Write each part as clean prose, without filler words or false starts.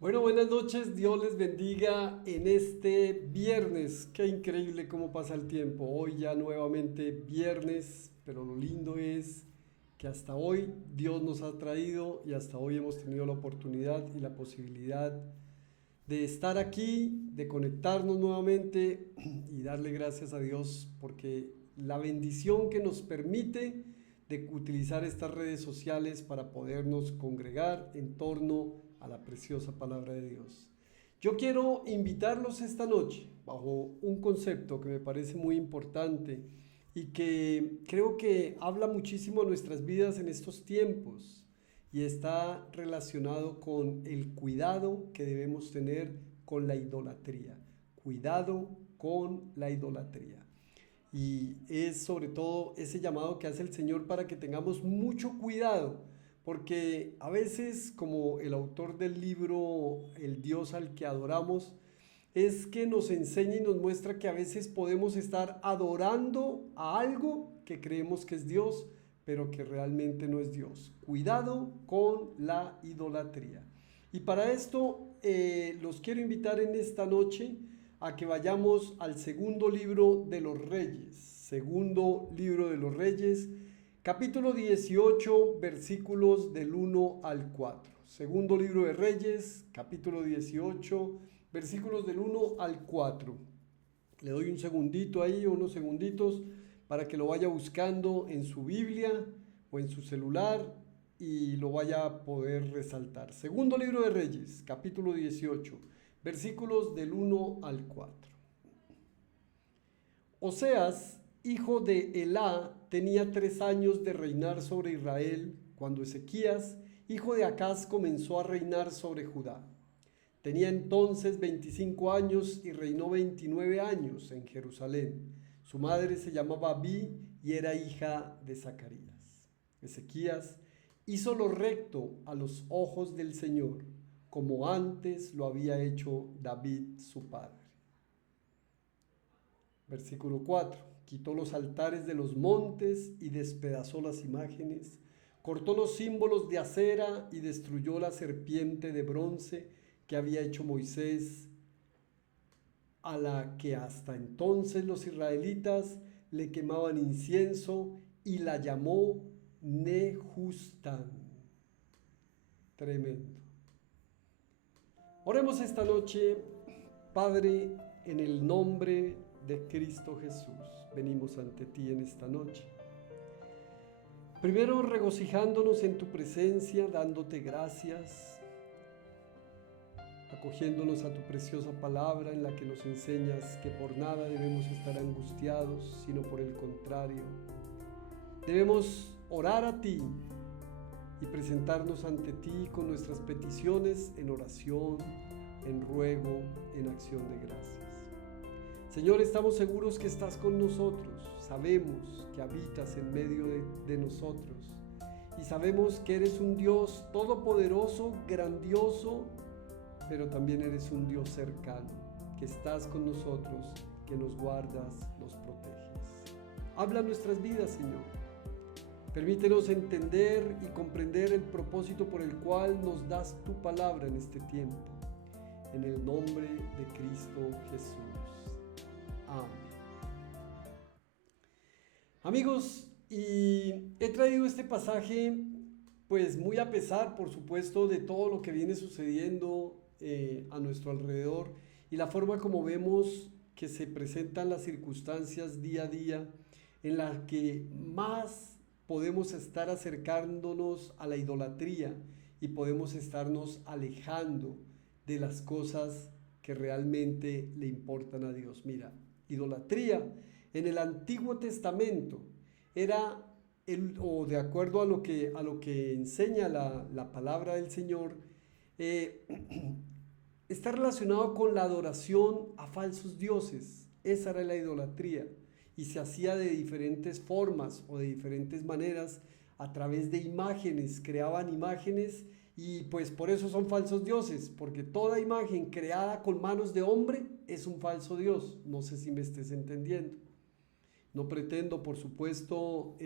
Bueno, buenas noches, Dios les bendiga en este viernes. Qué increíble cómo pasa el tiempo. Hoy ya nuevamente viernes, pero lo lindo es que hasta hoy Dios nos ha traído y hasta hoy hemos tenido la oportunidad y la posibilidad de estar aquí, de conectarnos nuevamente y darle gracias a Dios porque la bendición que nos permite de utilizar estas redes sociales para podernos congregar en torno a la preciosa palabra de Dios. Yo quiero invitarlos esta noche bajo un concepto que me parece muy importante y que creo que habla muchísimo a nuestras vidas en estos tiempos y está relacionado con el cuidado que debemos tener con la idolatría. Cuidado con la idolatría. Y es sobre todo ese llamado que hace el Señor para que tengamos mucho cuidado, porque a veces, como el autor del libro El Dios al que adoramos, es que nos enseña y nos muestra que a veces podemos estar adorando a algo que creemos que es Dios, pero que realmente no es Dios. Cuidado con la idolatría. Y para esto los quiero invitar en esta noche a que vayamos al segundo libro de los Reyes. Segundo libro de los Reyes, capítulo 18, versículos del 1 al 4. Segundo libro de Reyes, capítulo 18, versículos del 1 al 4. Le doy un segundito ahí, unos segunditos, para que lo vaya buscando en su Biblia o en su celular y lo vaya a poder resaltar. Segundo libro de Reyes, capítulo 18, versículos del 1 al 4. Oseas, hijo de Elá, tenía 3 años de reinar sobre Israel cuando Ezequías, hijo de Acaz, comenzó a reinar sobre Judá. Tenía entonces 25 años y reinó 29 años en Jerusalén. Su madre se llamaba Abí y era hija de Zacarías. Ezequías hizo lo recto a los ojos del Señor, como antes lo había hecho David su padre. Versículo 4. Quitó los altares de los montes y despedazó las imágenes, cortó los símbolos de acera y destruyó la serpiente de bronce que había hecho Moisés, a la que hasta entonces los israelitas le quemaban incienso, y la llamó Nehustán. Tremendo. Oremos esta noche. Padre, en el nombre de Cristo Jesús, venimos ante ti en esta noche. Primero regocijándonos en tu presencia, dándote gracias, acogiéndonos a tu preciosa palabra en la que nos enseñas que por nada debemos estar angustiados, sino por el contrario, debemos orar a ti y presentarnos ante ti con nuestras peticiones en oración, en ruego, en acción de gracias. Señor, estamos seguros que estás con nosotros, sabemos que habitas en medio de nosotros y sabemos que eres un Dios todopoderoso, grandioso, pero también eres un Dios cercano, que estás con nosotros, que nos guardas, nos proteges. Habla nuestras vidas, Señor. Permítenos entender y comprender el propósito por el cual nos das tu palabra en este tiempo. En el nombre de Cristo Jesús. Amén. Amigos, y he traído este pasaje pues muy a pesar, por supuesto, de todo lo que viene sucediendo a nuestro alrededor y la forma como vemos que se presentan las circunstancias día a día en las que más podemos estar acercándonos a la idolatría y podemos estarnos alejando de las cosas que realmente le importan a Dios. Mira, idolatría en el Antiguo Testamento era o de acuerdo a lo que enseña la palabra del Señor, está relacionado con la adoración a falsos dioses. Esa era la idolatría y se hacía de diferentes formas o de diferentes maneras a través de imágenes, creaban imágenes y pues por eso son falsos dioses, porque toda imagen creada con manos de hombre es un falso dios. No sé si me estés entendiendo. No pretendo, por supuesto,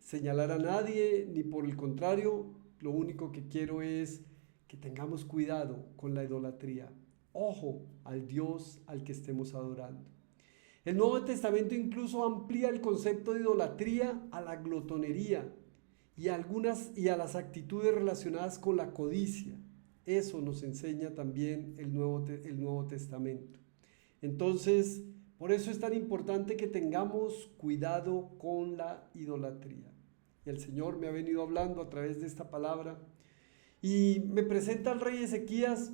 señalar a nadie, ni por el contrario, lo único que quiero es que tengamos cuidado con la idolatría. Ojo al Dios al que estemos adorando. El Nuevo Testamento incluso amplía el concepto de idolatría a la glotonería y a las actitudes relacionadas con la codicia. Eso nos enseña también el Nuevo Testamento. Entonces, por eso es tan importante que tengamos cuidado con la idolatría. Y el Señor me ha venido hablando a través de esta palabra y me presenta al rey Ezequías.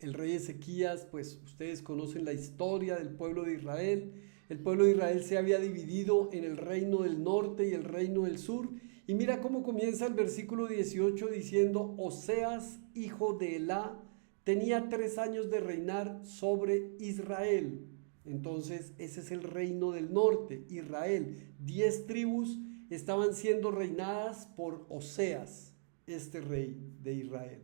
El rey Ezequías, pues ustedes conocen la historia del pueblo de Israel. El pueblo de Israel se había dividido en el reino del norte y el reino del sur. Y mira cómo comienza el versículo 18 diciendo: Oseas, hijo de Elá, tenía 3 años de reinar sobre Israel. Entonces ese es el reino del norte, Israel. 10 tribus estaban siendo reinadas por Oseas, este rey de Israel.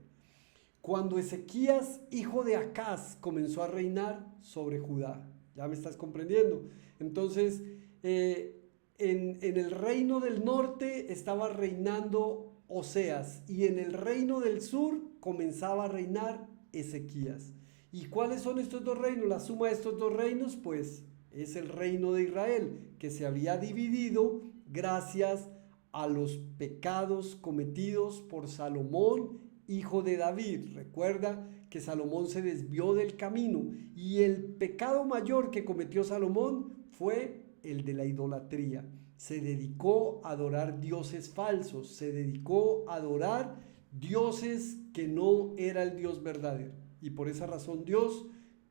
Cuando Ezequías, hijo de Acaz, comenzó a reinar sobre Judá. ¿Ya me estás comprendiendo? Entonces, en el reino del norte estaba reinando Oseas y en el reino del sur comenzaba a reinar Ezequías. ¿Y cuáles son estos dos reinos? La suma de estos dos reinos, pues, es el reino de Israel, que se había dividido gracias a los pecados cometidos por Salomón, hijo de David. Recuerda que Salomón se desvió del camino y el pecado mayor que cometió Salomón fue el de la idolatría. Se dedicó a adorar dioses falsos, se dedicó a adorar dioses que no era el Dios verdadero. Y por esa razón Dios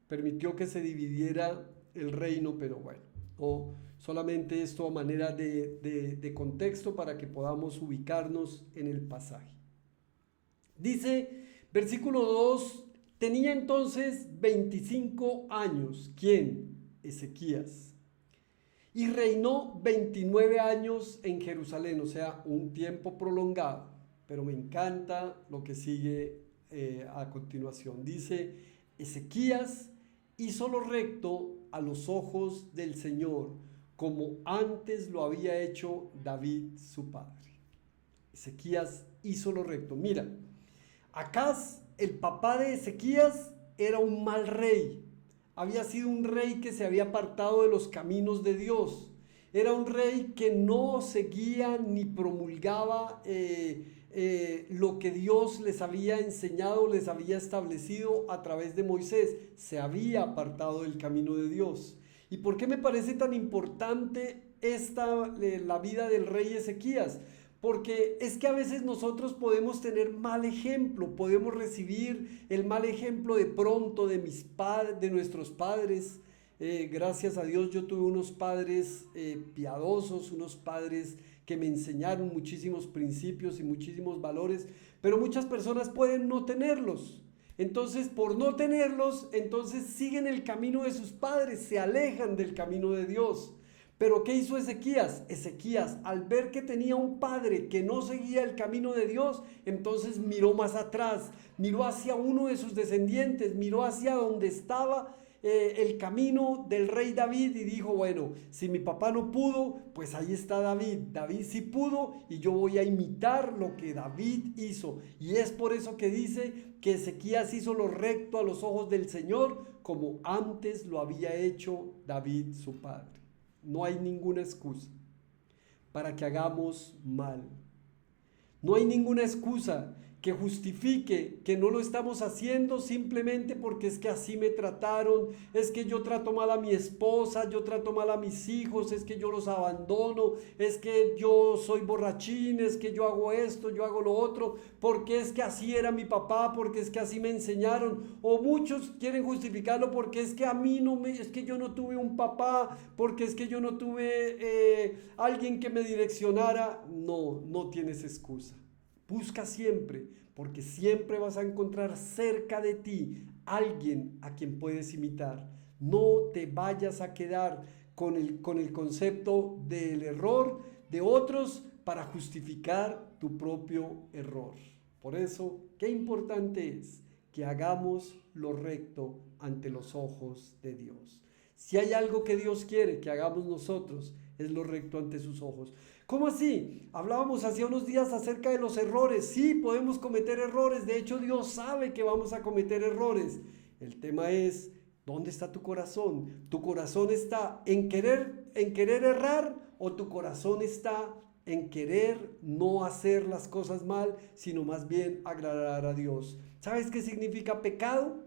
permitió que se dividiera el reino, pero bueno, o solamente esto a manera de contexto para que podamos ubicarnos en el pasaje. Dice, versículo 2, tenía entonces 25 años. ¿Quién? Ezequías. Y reinó 29 años en Jerusalén, o sea, un tiempo prolongado. Pero me encanta lo que sigue a continuación. Dice, Ezequías hizo lo recto a los ojos del Señor, como antes lo había hecho David su padre. Ezequías hizo lo recto. Mira, Acaz, el papá de Ezequías, era un mal rey. Había sido un rey que se había apartado de los caminos de Dios. Era un rey que no seguía ni promulgaba lo que Dios les había enseñado, les había establecido a través de Moisés. Se había apartado del camino de Dios. ¿Y por qué me parece tan importante la vida del rey Ezequías? Porque es que a veces nosotros podemos tener mal ejemplo, podemos recibir el mal ejemplo de pronto de nuestros padres. Gracias a Dios yo tuve unos padres piadosos, unos padres que me enseñaron muchísimos principios y muchísimos valores, pero muchas personas pueden no tenerlos. Entonces, por no tenerlos, entonces siguen el camino de sus padres, se alejan del camino de Dios. Pero ¿qué hizo Ezequías? Ezequías, al ver que tenía un padre que no seguía el camino de Dios, entonces miró más atrás, miró hacia uno de sus descendientes, miró hacia donde estaba el camino del rey David y dijo, bueno, si mi papá no pudo, pues ahí está David. David sí pudo y yo voy a imitar lo que David hizo. Y es por eso que dice que Ezequías hizo lo recto a los ojos del Señor, como antes lo había hecho David su padre. No hay ninguna excusa para que hagamos mal. No hay ninguna excusa que justifique que no lo estamos haciendo simplemente porque es que así me trataron, es que yo trato mal a mi esposa, yo trato mal a mis hijos, es que yo los abandono, es que yo soy borrachín, es que yo hago esto, yo hago lo otro, porque es que así era mi papá, porque es que así me enseñaron. O muchos quieren justificarlo porque es que a mí es que yo no tuve un papá, porque es que yo no tuve alguien que me direccionara. No, no tienes excusa. Busca siempre, porque siempre vas a encontrar cerca de ti alguien a quien puedes imitar. No te vayas a quedar con el concepto del error de otros para justificar tu propio error. Por eso, qué importante es que hagamos lo recto ante los ojos de Dios. Si hay algo que Dios quiere que hagamos nosotros, es lo recto ante sus ojos. ¿Cómo así? Hablábamos hace unos días acerca de los errores. Sí, podemos cometer errores. De hecho, Dios sabe que vamos a cometer errores. El tema es, ¿dónde está tu corazón? ¿Tu corazón está en querer errar o tu corazón está en querer no hacer las cosas mal, sino más bien agradar a Dios? ¿Sabes qué significa pecado?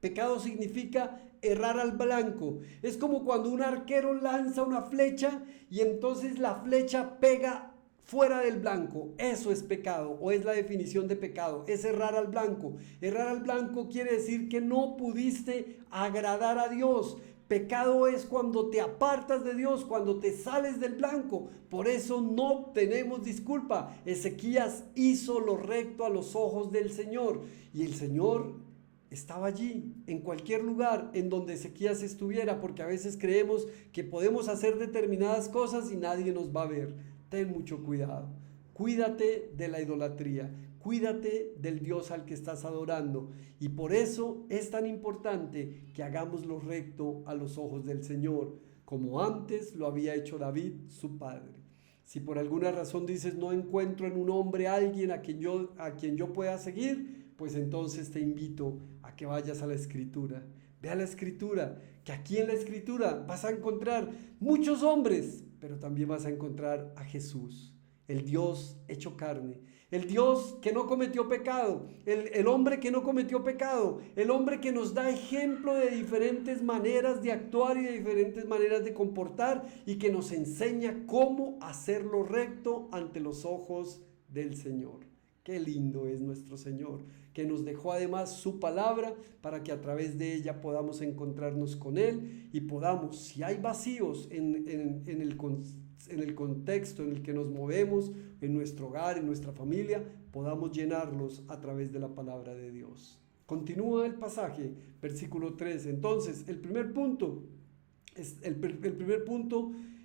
Pecado significa errar al blanco. Es como cuando un arquero lanza una flecha y entonces la flecha pega fuera del blanco. Eso es pecado, o es la definición de pecado. Es errar al blanco. Errar al blanco quiere decir que no pudiste agradar a Dios. Pecado es cuando te apartas de Dios, cuando te sales del blanco. Por eso no tenemos disculpa. Ezequías hizo lo recto a los ojos del Señor. Y el Señor estaba allí, en cualquier lugar en donde Ezequías estuviera, porque a veces creemos que podemos hacer determinadas cosas y nadie nos va a ver. Ten mucho cuidado. Cuídate de la idolatría. Cuídate del Dios al que estás adorando. Y por eso es tan importante que hagamos lo recto a los ojos del Señor, como antes lo había hecho David, su padre. Si por alguna razón dices, no encuentro en un hombre a alguien a quien yo pueda seguir, pues entonces te invito a que vayas a la Escritura. Ve a la Escritura, que aquí en la Escritura vas a encontrar muchos hombres, pero también vas a encontrar a Jesús, el Dios hecho carne, el Dios que no cometió pecado, el hombre que no cometió pecado, el hombre que nos da ejemplo de diferentes maneras de actuar y de diferentes maneras de comportar y que nos enseña cómo hacer lo recto ante los ojos del Señor. Qué lindo es nuestro Señor, que nos dejó además su palabra para que a través de ella podamos encontrarnos con Él y podamos, si hay vacíos en el contexto en el que nos movemos, en nuestro hogar, en nuestra familia, podamos llenarlos a través de la palabra de Dios. Continúa el pasaje, versículo 3. Entonces, el primer punto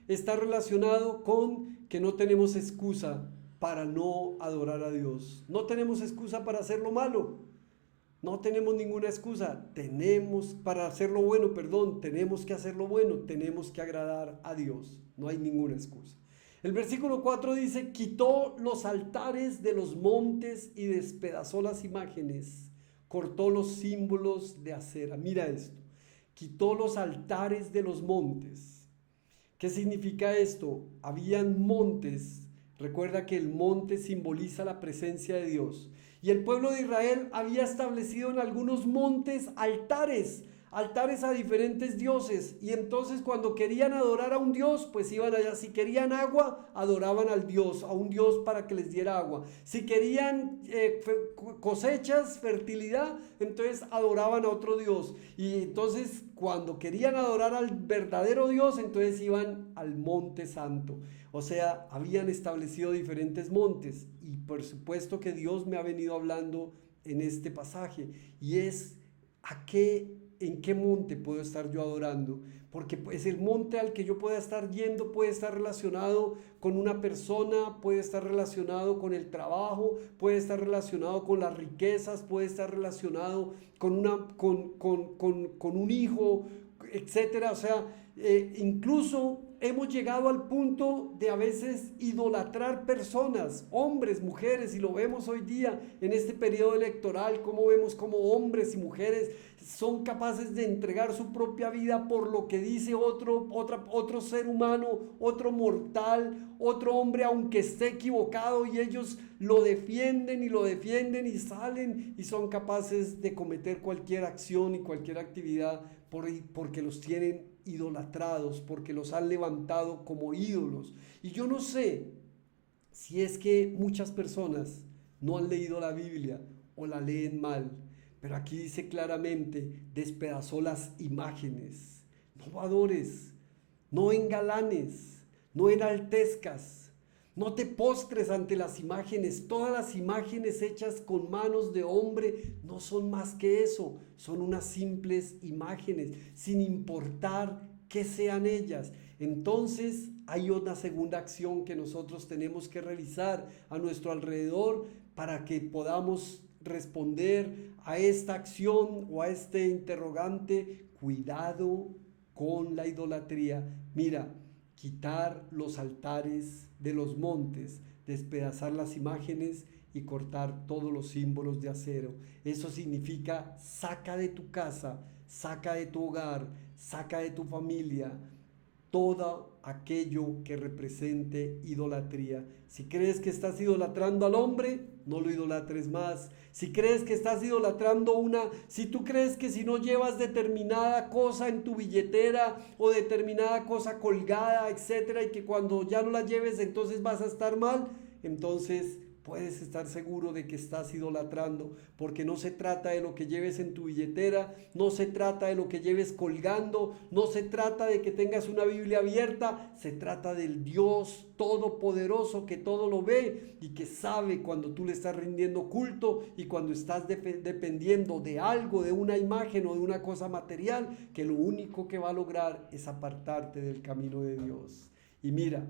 está relacionado con que no tenemos excusa para no adorar a Dios. No tenemos excusa para hacer lo malo. No tenemos ninguna excusa. Para hacer lo bueno, tenemos que hacer lo bueno. Tenemos que agradar a Dios. No hay ninguna excusa. El versículo 4 dice, quitó los altares de los montes y despedazó las imágenes. Cortó los símbolos de acera. Mira esto. Quitó los altares de los montes. ¿Qué significa esto? Habían montes. Recuerda que el monte simboliza la presencia de Dios. Y el pueblo de Israel había establecido en algunos montes altares a diferentes dioses. Y entonces cuando querían adorar a un dios, pues iban allá. Si querían agua, adoraban al dios, a un dios para que les diera agua. Si querían cosechas, fertilidad, entonces adoraban a otro dios. Y entonces cuando querían adorar al verdadero Dios, entonces iban al monte santo. O sea, habían establecido diferentes montes. Y por supuesto que Dios me ha venido hablando en este pasaje. Y es ¿en qué monte puedo estar yo adorando? Porque pues el monte al que yo pueda estar yendo puede estar relacionado con una persona, puede estar relacionado con el trabajo, puede estar relacionado con las riquezas, puede estar relacionado con un hijo, etcétera. O sea, incluso hemos llegado al punto de a veces idolatrar personas, hombres, mujeres, y lo vemos hoy día en este periodo electoral, como vemos como hombres y mujeres son capaces de entregar su propia vida por lo que dice otro ser humano, otro mortal, otro hombre, aunque esté equivocado, y ellos lo defienden y salen y son capaces de cometer cualquier acción y cualquier actividad porque los tienen idolatrados, porque los han levantado como ídolos. Y yo no sé si es que muchas personas no han leído la Biblia o la leen mal, pero aquí dice claramente, despedazó las imágenes. No adores, no engalanes, no enaltezcas, no te postres ante las imágenes. Todas las imágenes hechas con manos de hombre no son más que eso, son unas simples imágenes, sin importar qué sean ellas. Entonces hay una segunda acción que nosotros tenemos que realizar a nuestro alrededor para que podamos responder a esta acción o a este interrogante. Cuidado con la idolatría. Mira, quitar los altares de los montes, despedazar las imágenes y cortar todos los símbolos de acero. Eso significa saca de tu casa, saca de tu hogar, saca de tu familia todo aquello que represente idolatría. Si crees que estás idolatrando al hombre, no lo idolatres más. Si crees que estás idolatrando si tú crees que si no llevas determinada cosa en tu billetera o determinada cosa colgada, etcétera, y que cuando ya no la lleves entonces vas a estar mal, entonces puedes estar seguro de que estás idolatrando, porque no se trata de lo que lleves en tu billetera, no se trata de lo que lleves colgando, no se trata de que tengas una Biblia abierta, se trata del Dios todopoderoso que todo lo ve y que sabe cuando tú le estás rindiendo culto y cuando estás dependiendo de algo, de una imagen o de una cosa material, que lo único que va a lograr es apartarte del camino de Dios. Y mira,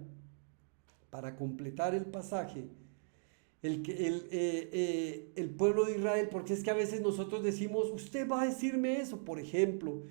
para completar el pasaje, el pueblo de Israel, porque es que a veces nosotros decimos, usted va a decirme eso, por ejemplo,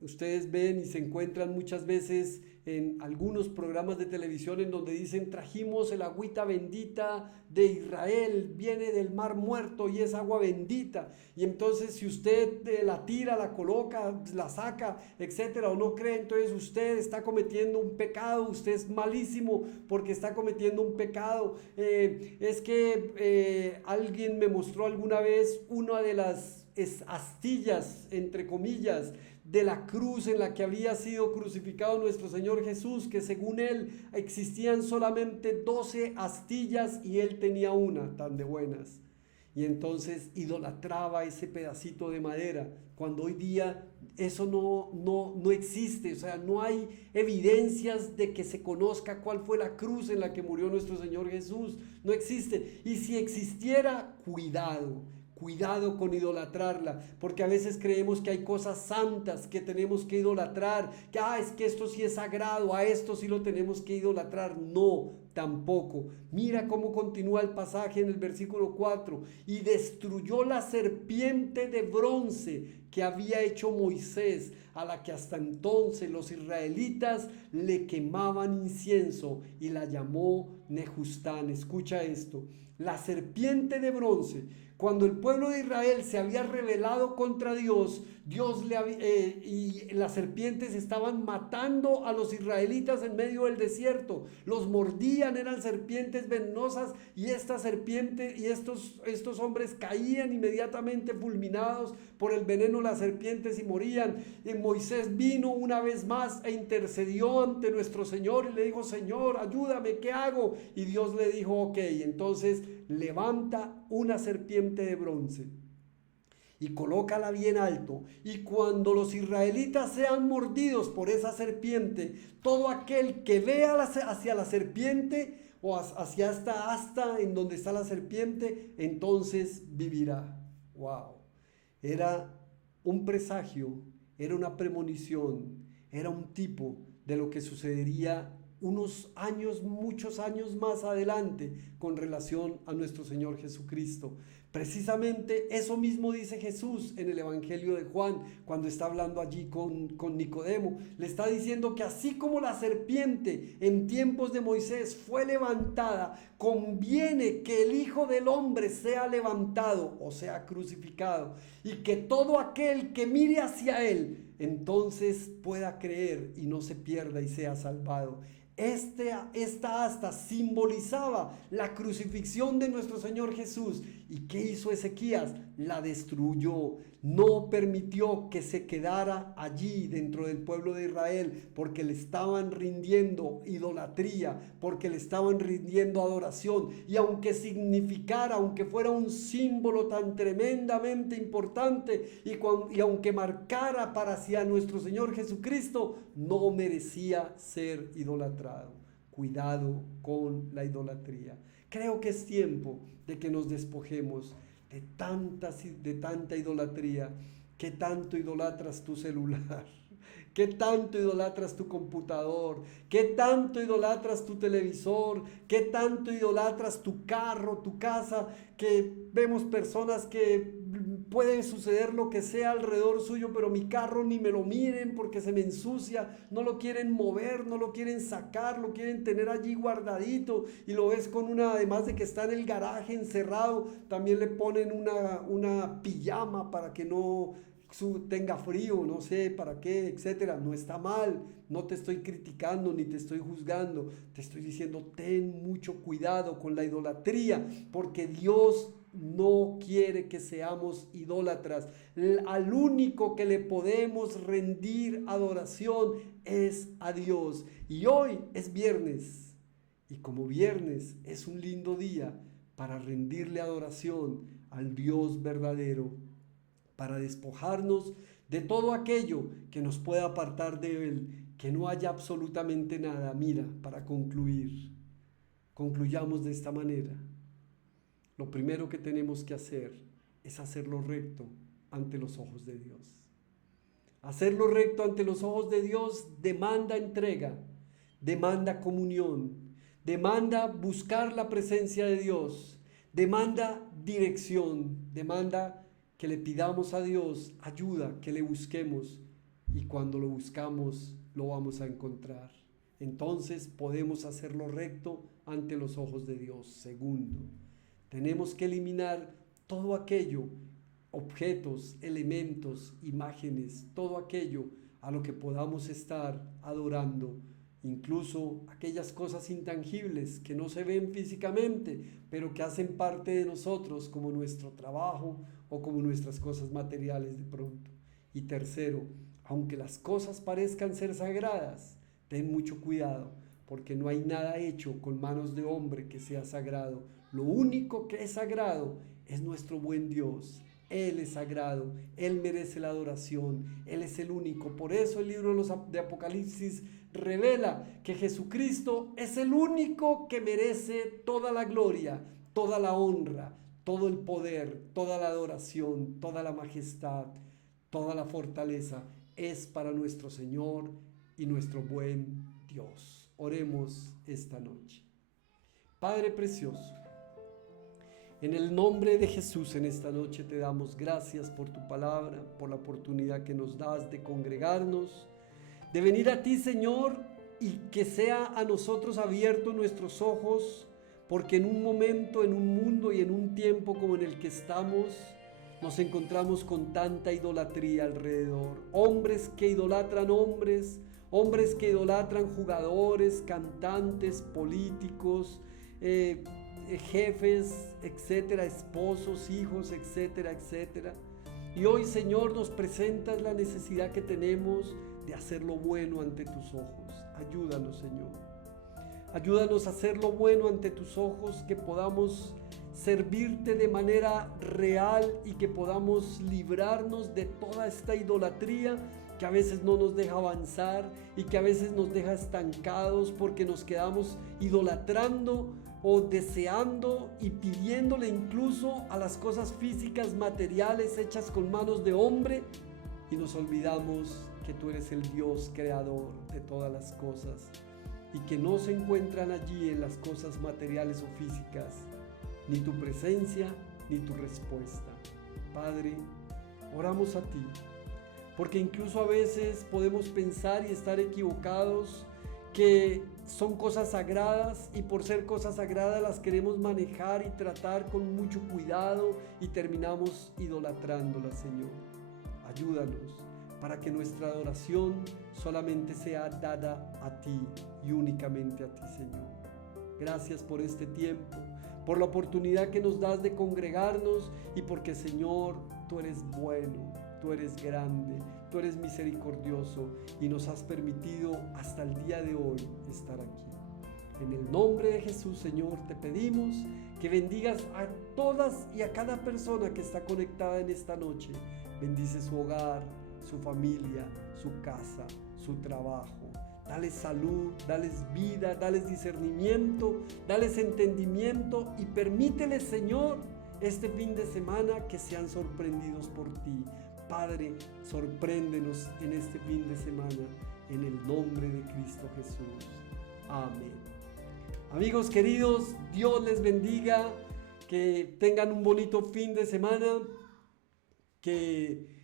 ustedes ven y se encuentran muchas veces en algunos programas de televisión en donde dicen trajimos el agüita bendita de Israel, viene del mar muerto y es agua bendita, y entonces si usted la tira, la coloca, la saca, etcétera, o no cree, entonces usted está cometiendo un pecado, usted es malísimo porque está cometiendo un pecado. Es que alguien me mostró alguna vez una de las astillas, entre comillas, de la cruz en la que había sido crucificado nuestro Señor Jesús, que según él existían solamente 12 astillas y él tenía una, tan de buenas. Y entonces idolatraba ese pedacito de madera, cuando hoy día eso no existe. O sea, no hay evidencias de que se conozca cuál fue la cruz en la que murió nuestro Señor Jesús, no existe. Y si existiera, cuidado con idolatrarla, porque a veces creemos que hay cosas santas que tenemos que idolatrar, que es que esto sí es sagrado, a esto sí lo tenemos que idolatrar. No, tampoco. Mira cómo continúa el pasaje en el versículo 4. Y destruyó la serpiente de bronce que había hecho Moisés, a la que hasta entonces los israelitas le quemaban incienso, y la llamó Nehustán. Escucha esto, la serpiente de bronce. Cuando el pueblo de Israel se había rebelado contra Dios, y las serpientes estaban matando a los israelitas en medio del desierto, los mordían, eran serpientes venenosas, y estas serpientes y estos hombres caían inmediatamente fulminados por el veneno de las serpientes y morían. Y Moisés vino una vez más e intercedió ante nuestro Señor y le dijo: Señor, ayúdame, ¿qué hago? Y Dios le dijo: ok, entonces levanta una serpiente de bronce y colócala bien alto, y cuando los israelitas sean mordidos por esa serpiente, todo aquel que vea hacia la serpiente o hacia esta asta en donde está la serpiente, entonces vivirá. Wow. Era un presagio, era una premonición, era un tipo de lo que sucedería unos años, muchos años más adelante con relación a nuestro Señor Jesucristo. Precisamente eso mismo dice Jesús en el Evangelio de Juan, cuando está hablando allí con Nicodemo. Le está diciendo que así como la serpiente en tiempos de Moisés fue levantada, conviene que el Hijo del Hombre sea levantado, o sea, crucificado, y que todo aquel que mire hacia él entonces pueda creer y no se pierda y sea salvado. Esta asta simbolizaba la crucifixión de nuestro Señor Jesús. ¿Y qué hizo Ezequías? La destruyó. No permitió que se quedara allí dentro del pueblo de Israel, porque le estaban rindiendo idolatría, porque le estaban rindiendo adoración. Y aunque significara, aunque fuera un símbolo tan tremendamente importante, y aunque marcara para hacia nuestro Señor Jesucristo, no merecía ser idolatrado. Cuidado con la idolatría. Creo que es tiempo de que nos despojemos de tanta idolatría. ¿Qué tanto idolatras tu celular? ¿Qué tanto idolatras tu computador? ¿Qué tanto idolatras tu televisor? ¿Qué tanto idolatras tu carro, tu casa? Que vemos personas que puede suceder lo que sea alrededor suyo, pero mi carro ni me lo miren porque se me ensucia, no lo quieren mover, no lo quieren sacar, lo quieren tener allí guardadito y lo ves con además de que está en el garaje encerrado, también le ponen una pijama para que no tenga frío, no sé para qué, etcétera. No está mal, no te estoy criticando ni te estoy juzgando, te estoy diciendo ten mucho cuidado con la idolatría, porque Dios no quiere que seamos idólatras. Al único que le podemos rendir adoración es a Dios. Y hoy es viernes, y como viernes es un lindo día para rendirle adoración al Dios verdadero, para despojarnos de todo aquello que nos pueda apartar de Él, que no haya absolutamente nada. Mira, para concluyamos de esta manera. Lo primero que tenemos que hacer es hacerlo recto ante los ojos de Dios. Hacerlo recto ante los ojos de Dios demanda entrega, demanda comunión, demanda buscar la presencia de Dios, demanda dirección, demanda que le pidamos a Dios ayuda, que le busquemos, y cuando lo buscamos lo vamos a encontrar. Entonces podemos hacerlo recto ante los ojos de Dios. Segundo, tenemos que eliminar todo aquello, objetos, elementos, imágenes, todo aquello a lo que podamos estar adorando, incluso aquellas cosas intangibles que no se ven físicamente, pero que hacen parte de nosotros, como nuestro trabajo o como nuestras cosas materiales de pronto. Y tercero, aunque las cosas parezcan ser sagradas, ten mucho cuidado, porque no hay nada hecho con manos de hombre que sea sagrado. Lo único que es sagrado es nuestro buen Dios. Él es sagrado, Él merece la adoración, Él es el único. Por eso el libro de Apocalipsis revela que Jesucristo es el único que merece toda la gloria, toda la honra, todo el poder, toda la adoración, toda la majestad, toda la fortaleza. Es para nuestro Señor y nuestro buen Dios. Oremos esta noche. Padre precioso, en el nombre de Jesús en esta noche te damos gracias por tu palabra, por la oportunidad que nos das de congregarnos, de venir a ti, Señor, y que sea a nosotros abiertos nuestros ojos, porque en un momento, en un mundo y en un tiempo como en el que estamos, nos encontramos con tanta idolatría alrededor. Hombres que idolatran hombres, hombres que idolatran jugadores, cantantes, políticos, jefes, etcétera, esposos, hijos, etcétera, etcétera. Y hoy, Señor, nos presentas la necesidad que tenemos de hacer lo bueno ante tus ojos. Ayúdanos, Señor. Ayúdanos a hacer lo bueno ante tus ojos, que podamos servirte de manera real y que podamos librarnos de toda esta idolatría que a veces no nos deja avanzar y que a veces nos deja estancados porque nos quedamos idolatrando o deseando y pidiéndole incluso a las cosas físicas, materiales, hechas con manos de hombre, y nos olvidamos que tú eres el Dios creador de todas las cosas y que no se encuentran allí en las cosas materiales o físicas ni tu presencia ni tu respuesta. Padre, oramos a ti, porque incluso a veces podemos pensar y estar equivocados que son cosas sagradas, y por ser cosas sagradas las queremos manejar y tratar con mucho cuidado y terminamos idolatrándolas, Señor. Ayúdanos para que nuestra adoración solamente sea dada a ti y únicamente a ti, Señor. Gracias por este tiempo, por la oportunidad que nos das de congregarnos y porque, Señor, tú eres bueno, tú eres grande, tú eres misericordioso y nos has permitido hasta el día de hoy estar aquí. En el nombre de Jesús, Señor, te pedimos que bendigas a todas y a cada persona que está conectada en esta noche. Bendice su hogar, su familia, su casa, su trabajo. Dales salud, dales vida, dales discernimiento, dales entendimiento y permíteles, Señor, este fin de semana que sean sorprendidos por ti. Padre, sorpréndenos en este fin de semana, en el nombre de Cristo Jesús. Amén. Amigos queridos, Dios les bendiga, que tengan un bonito fin de semana. que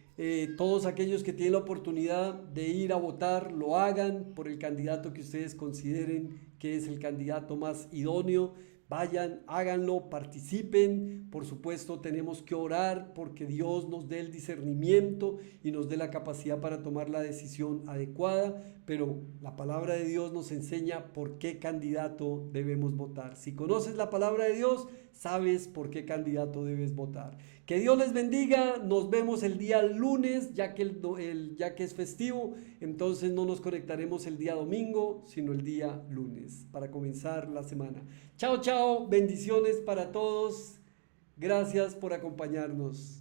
todos aquellos que tienen la oportunidad de ir a votar lo hagan por el candidato que ustedes consideren que es el candidato más idóneo. Vayan, háganlo, participen. Por supuesto, tenemos que orar porque Dios nos dé el discernimiento y nos dé la capacidad para tomar la decisión adecuada, pero la palabra de Dios nos enseña por qué candidato debemos votar. Si conoces la palabra de Dios, sabes por qué candidato debes votar. Que Dios les bendiga, nos vemos el día lunes, ya que, ya que es festivo, entonces no nos conectaremos el día domingo, sino el día lunes, para comenzar la semana. Chao, chao, bendiciones para todos, gracias por acompañarnos.